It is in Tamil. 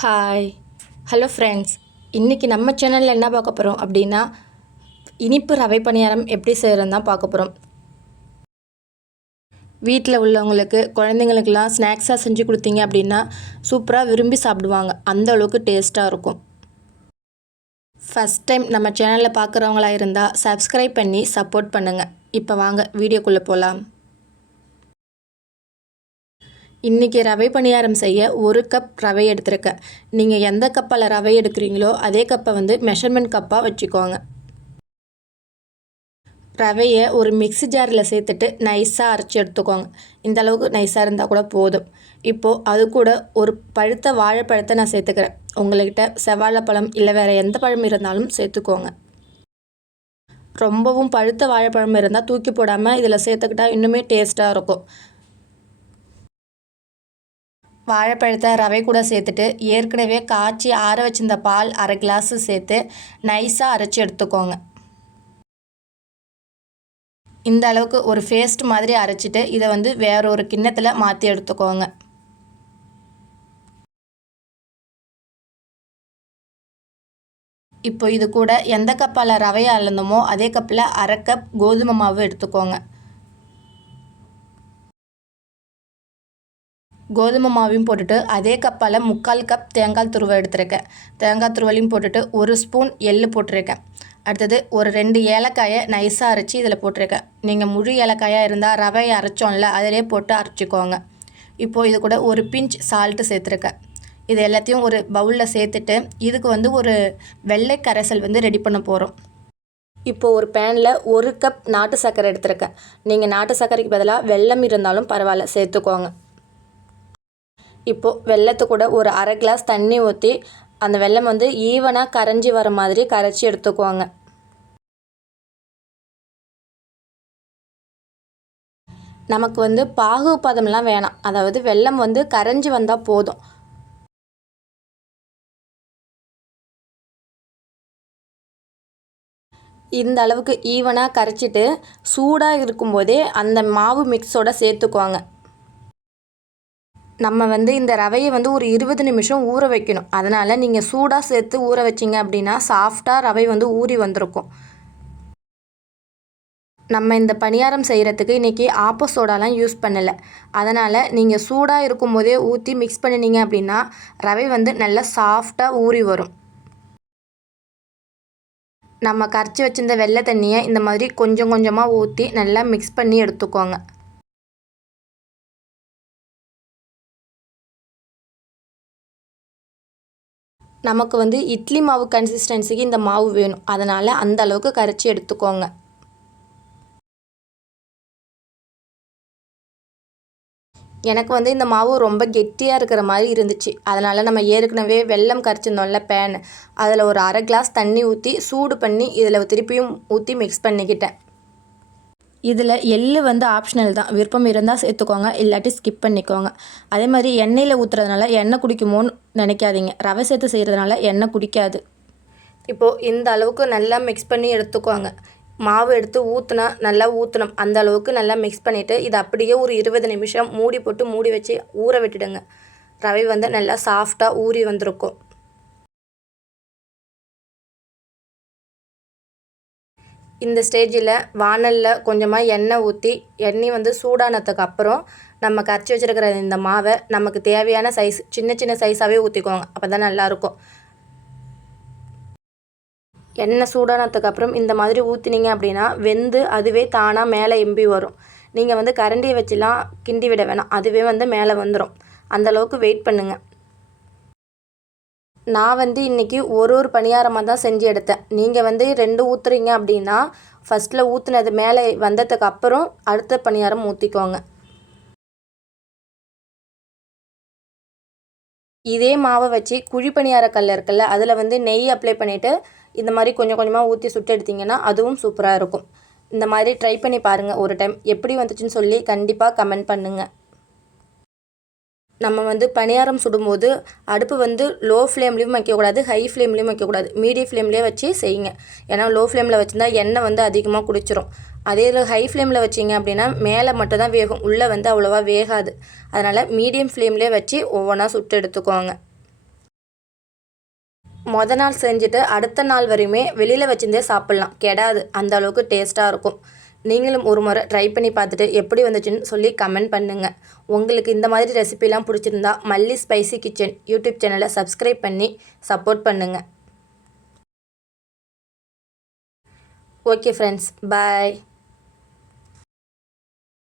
ஹாய் ஹலோ ஃப்ரெண்ட்ஸ், இன்றைக்கி நம்ம சேனலில் என்ன பார்க்க போகிறோம் அப்படின்னா இனிப்பு ரவை பணியாரம் எப்படி செய்கிறதுன்னு தான் பார்க்க போகிறோம். வீட்டில் உள்ளவங்களுக்கு குழந்தைங்களுக்கெல்லாம் ஸ்நாக்ஸாக செஞ்சு கொடுத்தீங்க அப்படின்னா சூப்பராக விரும்பி சாப்பிடுவாங்க. அந்த அளவுக்கு டேஸ்ட்டாக இருக்கும். ஃபஸ்ட் டைம் நம்ம சேனலில் பார்க்குறவங்களா இருந்தால் சப்ஸ்கிரைப் பண்ணி சப்போர்ட் பண்ணுங்கள். இப்போ வாங்க வீடியோக்குள்ளே போகலாம். இன்றைக்கி ரவை பணியாரம் செய்ய 1 கப் ரவை எடுத்துருக்கேன். நீங்கள் எந்த கப்பால் ரவை எடுக்கிறீங்களோ அதே கப்பை மெஷர்மெண்ட் கப்பாக வச்சுக்கோங்க. ரவையை ஒரு மிக்ஸி ஜாரில் சேர்த்துட்டு நைஸாக அரைச்சி எடுத்துக்கோங்க. இந்த அளவுக்கு நைஸாக இருந்தால் கூட போதும். இப்போது அது கூட ஒரு பழுத்த வாழைப்பழத்தை நான் சேர்த்துக்கிறேன். உங்கள்கிட்ட செவ்வாழைப்பழம் இல்லை வேறு எந்த பழம் இருந்தாலும் சேர்த்துக்கோங்க. ரொம்பவும் பழுத்த வாழைப்பழம் இருந்தால் தூக்கி போடாமல் இதில் சேர்த்துக்கிட்டால் இன்னுமே டேஸ்ட்டாக இருக்கும். வாழைப்பழத்தை ரவை கூட சேர்த்துட்டு ஏற்கனவே காய்ச்சி ஆற வச்சிருந்த பால் 1/2 கிளாஸு சேர்த்து நைஸாக அரைச்சி எடுத்துக்கோங்க. இந்த அளவுக்கு ஒரு பேஸ்ட் மாதிரி அரைச்சிட்டு இதை வேற ஒரு கிண்ணத்தில் மாற்றி எடுத்துக்கோங்க. இப்போ இது கூட எந்த கப்பால் ரவையை அளந்தமோ அதே கப்பில் 1/2 கப் கோதுமை மாவு எடுத்துக்கோங்க. கோதுமை மாவையும் போட்டுட்டு அதே கப்பால் 3/4 கப் தேங்காய் துருவல் எடுத்துருக்கேன். தேங்காய் துருவலையும் போட்டுட்டு 1 ஸ்பூன் எள்ளு போட்டிருக்கேன். அடுத்தது ஒரு 2 ஏலக்காயை நைஸாக அரைச்சி இதில் போட்டிருக்கேன். நீங்கள் முழு ஏலக்காயாக இருந்தால் ரவையை அரைச்சோம்ல அதிலே போட்டு அரைச்சிக்கோங்க. இப்போது இது கூட ஒரு பிஞ்ச் சால்ட்டு சேர்த்துருக்கேன். இது எல்லாத்தையும் ஒரு பவுலில் சேர்த்துட்டு இதுக்கு ஒரு வெள்ளை கரைசல் ரெடி பண்ண போகிறோம். இப்போது ஒரு பேனில் 1 கப் நாட்டு சர்க்கரை எடுத்துருக்கேன். நீங்கள் நாட்டு சர்க்கரைக்கு பதிலாக வெல்லம் இருந்தாலும் பரவாயில்ல, சேர்த்துக்கோங்க. இப்போது வெல்லத்து கூட ஒரு 1/2 கிளாஸ் தண்ணி ஊற்றி அந்த வெல்லம் ஈவனாக கரைஞ்சி வர மாதிரி கரைச்சி எடுத்துக்குவாங்க. நமக்கு பாகு பதம்லாம் வேணாம், அதாவது வெல்லம் கரைஞ்சி வந்தால் போதும். இந்த அளவுக்கு ஈவனாக கரைச்சிட்டு சூடாக இருக்கும்போதே அந்த மாவு மிக்ஸோட சேர்த்துக்குவாங்க. நம்ம இந்த ரவையை ஒரு 20 நிமிஷம் ஊற வைக்கணும். அதனால் நீங்கள் சூடாக சேர்த்து ஊற வச்சிங்க அப்படின்னா சாஃப்டாக ரவை ஊறி வந்திருக்கும். நம்ம இந்த பணியாரம் செய்கிறதுக்கு இன்றைக்கி ஆப்ப சோடாலாம் யூஸ் பண்ணலை. அதனால் நீங்கள் சூடாக இருக்கும்போதே ஊற்றி மிக்ஸ் பண்ணினீங்க அப்படின்னா ரவை நல்லா சாஃப்டாக ஊறி வரும். நம்ம கரைச்சி வச்சிருந்த வெள்ளை தண்ணியை இந்த மாதிரி கொஞ்சம் கொஞ்சமாக ஊற்றி நல்லா மிக்ஸ் பண்ணி எடுத்துக்கோங்க. நமக்கு இட்லி மாவு கன்சிஸ்டன்சிக்கு இந்த மாவு வேணும். அதனால் அந்த அளவுக்கு கரைச்சி எடுத்துக்கோங்க. எனக்கு இந்த மாவு ரொம்ப கெட்டியாக இருக்கிற மாதிரி இருந்துச்சு. அதனால் நம்ம ஏற்கனவே வெல்லம் கரைச்சிருந்தோம்ல பேன், அதில் ஒரு 1/2 கிளாஸ் தண்ணி ஊற்றி சூடு பண்ணி இதில் திருப்பியும் ஊற்றி மிக்ஸ் பண்ணிக்கிட்டேன். இதில் எள்ளு ஆப்ஷனல் தான், விருப்பம் இருந்தால் சேர்த்துக்கோங்க, இல்லாட்டி ஸ்கிப் பண்ணிக்கோங்க. அதே மாதிரி எண்ணெயில் ஊற்றுறதுனால எண்ணெய் குடிக்குமோன்னு நினைக்காதீங்க. ரவை சேர்த்து செய்கிறதுனால எண்ணெய் குடிக்காது. இப்போது இந்த அளவுக்கு நல்லா மிக்ஸ் பண்ணி எடுத்துக்கோங்க. மாவு எடுத்து ஊற்றினா நல்லா ஊற்றணும். அந்த அளவுக்கு நல்லா மிக்ஸ் பண்ணிவிட்டு இதை அப்படியே ஒரு 20 நிமிஷம் மூடி போட்டு மூடி வச்சு ஊற விட்டுடுங்க. ரவை நல்லா சாஃப்டாக ஊறி வந்திருக்கும். இந்த ஸ்டேஜில் வானலில் கொஞ்சமாக எண்ணெய் ஊற்றி எண்ணெய் சூடானதுக்கு அப்புறம் நம்ம கரைச்சி வச்சுருக்கிற இந்த மாவை நமக்கு தேவையான சைஸ் சின்ன சின்ன சைஸாகவே ஊற்றிக்கோங்க. அப்போ தான் நல்லாயிருக்கும். எண்ணெய் சூடானதுக்கு அப்புறம் இந்த மாதிரி ஊற்றினீங்க அப்படின்னா வெந்து அதுவே தானாக மேலே எம்பி வரும். நீங்கள் கரண்டியை வச்சுலாம் கிண்டி விட வேணாம், அதுவே மேலே வந்துடும். அந்தளவுக்கு வெயிட் பண்ணுங்கள். நான் இன்றைக்கி ஒரு பணியாரமாக தான் செஞ்சு எடுத்தேன். நீங்கள் 2 ஊற்றுறீங்க அப்படின்னா ஃபஸ்ட்டில் ஊற்றுனது மேலே வந்ததுக்கு அப்புறம் அடுத்த பணியாரம் ஊற்றிக்கோங்க. இதே மாவை வச்சு குழி பணியார கல் இருக்குல்ல, அதில் நெய் அப்ளை பண்ணிவிட்டு இந்த மாதிரி கொஞ்சம் கொஞ்சமாக ஊற்றி சுட்டு எடுத்திங்கன்னா அதுவும் சூப்பராக இருக்கும். இந்த மாதிரி ட்ரை பண்ணி பாருங்கள் ஒரு டைம். எப்படி வந்துச்சுன்னு சொல்லி கண்டிப்பாக கமெண்ட் பண்ணுங்கள். நம்ம பணியாரம் சுடும்போது அடுப்பு லோ ஃப்ளேம்லேயும் வைக்கக்கூடாது, ஹை ஃப்ளேம்லேயும் வைக்கக்கூடாது, மீடியம் ஃப்ளேம்லேயே வச்சு செய்யுங்க. ஏன்னா லோ ஃப்ளேமில் வச்சுருந்தா எண்ணெய் அதிகமாக குடிச்சிரும். அதே ஹை ஃப்ளேமில் வச்சிங்க அப்படின்னா மேலே மட்டும் தான் வேகும், உள்ளே அவ்வளோவா வேகாது. அதனால் மீடியம் ஃப்ளேம்லேயே வச்சு ஒவ்வொன்றா சுட்டு எடுத்துக்கோங்க. நாள் செஞ்சுட்டு அடுத்த நாள் வரையுமே வெளியில் வச்சுருந்தே சாப்பிட்லாம், கெடாது, அந்த அளவுக்கு டேஸ்ட்டாக இருக்கும். நீங்களும் ஒரு முறை ட்ரை பண்ணி பார்த்துட்டு எப்படி வந்துச்சுன்னு சொல்லி கமெண்ட் பண்ணுங்கள். உங்களுக்கு இந்த மாதிரி ரெசிபிலாம் பிடிச்சிருந்தா மல்லி ஸ்பைசி கிச்சன் யூடியூப் சேனலை சப்ஸ்கிரைப் பண்ணி சப்போர்ட் பண்ணுங்கள். ஓகே ஃப்ரெண்ட்ஸ், பாய்.